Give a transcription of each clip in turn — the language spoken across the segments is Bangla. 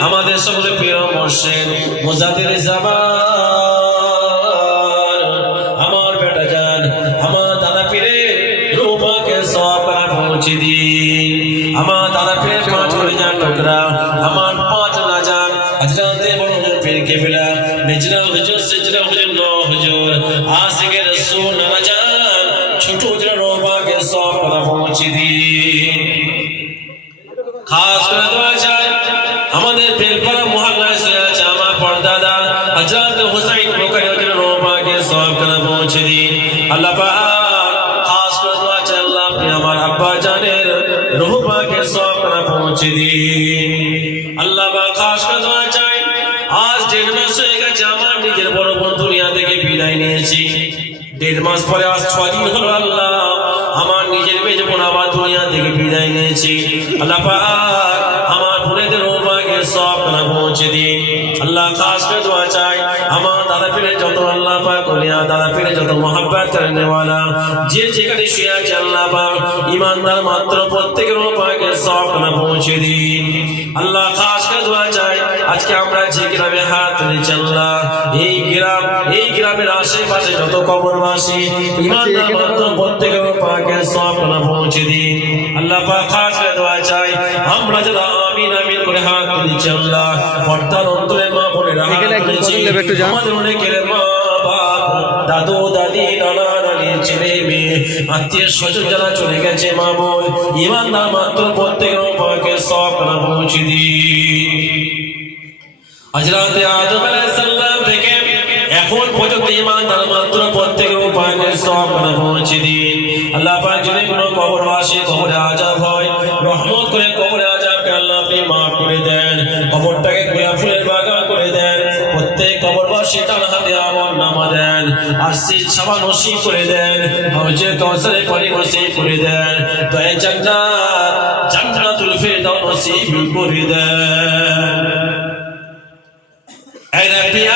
আমাদের সকলের প্রিয় মুর্শিদ জামান আমার বেটা জান, আমার দাদা পীরে রূপাকে সওয়াব পৌঁছে দি। আমার ছোট রূপাকে সওয়াব করে পৌঁছে দি খাস করে দোয়া চাই আমাদের বেলপাড়া মহল্লায় আছে আমার পর্দাদা হজরত হুসাইন বোকারি রোমাকে সব করে পৌঁছে খাস দোয়া আল্লাহ আপনি আমার সব খাস করে দোয়া চাই, আজ দেড় নিজের বড় বোন দুনিয়া থেকে বিদায় নিয়েছি। দেড় মাস পরে আজ ছদিন হলো আল্লাহ, আমার নিজের মেয়ে বোন আবার দুনিয়া থেকে বিদায় নিয়েছি, আল্লাহ আমার বোনেদের ওপাকে সব কানা পৌঁছে দিন। আল্লাহ করে দোয়া চাই, আমার দাদা পীরের যত আল্লাহ পাক কলিয়া দাদা পীরের যত মহাব্বত করেন নেওয়ালা, যে যেখানে শুয়ে আছে আল্লাহ পাক, ইমানদার মাত্র প্রত্যেকের ওপাকে সব কানা পৌঁছে দিন। আল্লাহ করে আজকে আমরা যে গ্রামে হাত তুলেছি আল্লাহ এই গ্রাম এই গ্রামের আশেপাশে যত কবরবাসী ইমানদার মাত্র প্রত্যেকের পাকে সব না পৌঁছে দিন আল্লাহ পাক খাস করে দোয়া চাই। আমরা যারা আমিন আমিন করে হাত তুলেছি আল্লাহ পর্দার অন্তরে মা বোনেরা হাত তুলেছি যান। আমাদের অনেকের মা বাপ দাদু দাদি নানা নানির ছেলে মেয়ে আত্মীয় স্বজন যারা চলে গেছে মা বোন ইমানদার মাত্র প্রত্যেকের পাকে সব না পৌঁছে দিন হযরত আদম আলাইহিস সালাম থেকে এখন পর্যন্ত ইমানদার মাত্র প্রত্যেকের উপায়ে সব করে পৌঁছে দিন। আল্লাহ পাক যদি কোনো কবরবাসী কবরে আজাব হয়, রহমত করে কবরে আজাবকে আল্লাহ আপনি মাফ করে দেন, কবরটাকে গোলাপ ফুলের বাগান করে দেন, প্রত্যেক কবরবাসী তার হাতে আমল নামা দেন, আর সেই সাবা নসিব করে দেন হজে কৌশলে নসিব করে দেন, দয়া জান্নাত জান্নাতুল ফিরদাউস নসিব করে দেন।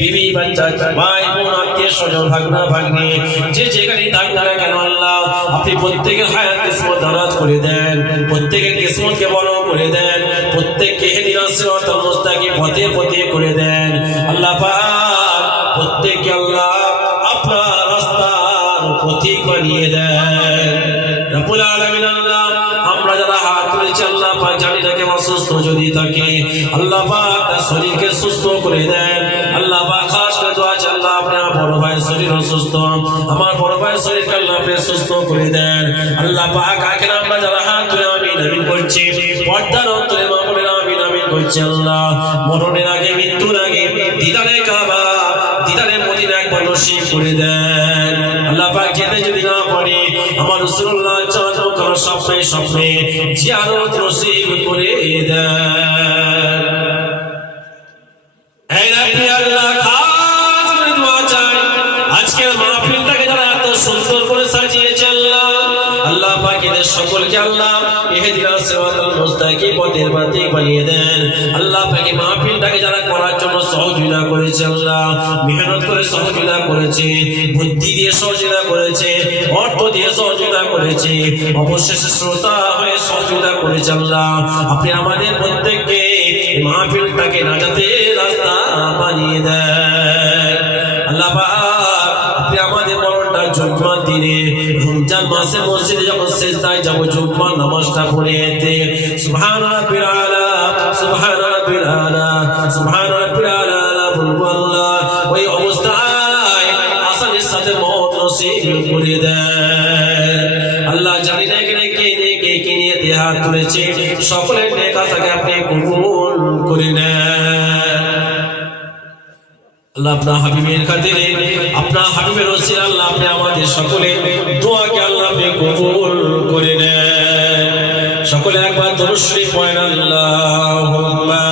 বিবি বাচ্চা, ভাই বোন, আত্মীয় স্বজন, ভাগনা, ভাগ্নে, যে যেখানে থাকুক না কেন আল্লাহ, আপনি প্রত্যেকের হায়াত, কিসমত দারাজ করে দেন। প্রত্যেকের কিসমতকে বড় করে দেন। প্রত্যেককে হেদিনা সিরাতাল মুস্তাকিম পথে পথে করে দেন। আল্লাহ পাক প্রত্যেককে আল্লাহ আপনার রাস্তার পথিক বানিয়ে দেন। রব্বুল আলামিন আল্লাহ, আমরা যারা হাত তুলেছি, আল্লাহ পাক জানি না কেমন সুস্থ যদি থাকে, আল্লাহ পাক তার শরীরকে সুস্থ করে দেন। শরীর অসুস্থ, আমার বড় ভাইয়ের শরীরকে আল্লাহ সুস্থ করে দেন। আল্লাহ পাক আখের আমরা যারা হাত তুলে আমিন আমিন করছি, পর্দার অন্তরে মামুনের আমিন আমিন করছি আল্লাহ। মরণের আগে, মৃত্যুর আগে দিদারে কাবা, দিদারে মদিনা একবার নসিব করে দেন। আল্লাহ পাক যেতে যদি না পারি, আমার রাসূলুল্লাহ চাঁদ করো স্বপ্নে স্বপ্নে জিয়ারত নসিব করে দেন। আল্লাহ পাকিদের সকলকে আল্লাহ ইহদিনা সিরাতাল মুস্তাকিম পথের বাতি বানিয়ে দেন। আল্লাহ পাক মাহফিলটাকে যারা করার জন্য সহযোগিতা করেছে আল্লাহ, মেহনত করে সহযোগিতা করেছে, বুদ্ধি দিয়ে সহযোগিতা করেছে, অর্থ দিয়ে সহযোগিতা করেছে, অবশেষে শ্রোতা হয়ে সহযোগিতা করেছে আল্লাহ। আপনি আমাদের প্রত্যেককে মাহফিলটাকে নাজাতে রাস্তা বানিয়ে দেন। জুম্মার দিনে রমজান মাসে মসজিদে যখন শেষদায় যাব, জুম্মার নামাজটা পড়ে এতে সুবহান রাব্বিল আলা সুবহান রাব্বিল আলা সুবহান রাব্বিল আলা ওই অবস্থায় আসানের সাথে মত নসিব করে দেন। আল্লাহ জানি না এখানে কে নিয়ে কে কে নিয়ে দেহা তুলেছে সকলের আপনি কবুল করে নেন। আল্লাহ আল্লাহ আপনার হাবিবের খাতিরে আপনার হাবিবের ওসির আল্লাহ আপনি আমাদের সকলে দোয়াকে আল্লাহ আপনি কবুল করে নেন। সকলে একবার দরশ্রী পয়েন আল্লাহুম্মা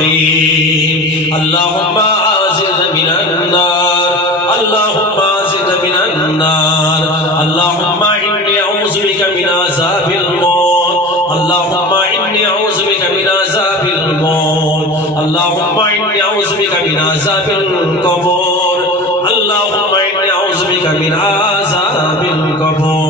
الرحيم اللهم أعزنا من النار اللهم أعزنا من النار اللهم إني أعوذ بك من عذاب الموت اللهم إني أعوذ بك من عذاب الموت اللهم إني أعوذ بك من عذاب القبور اللهم إني أعوذ بك من عذاب القبور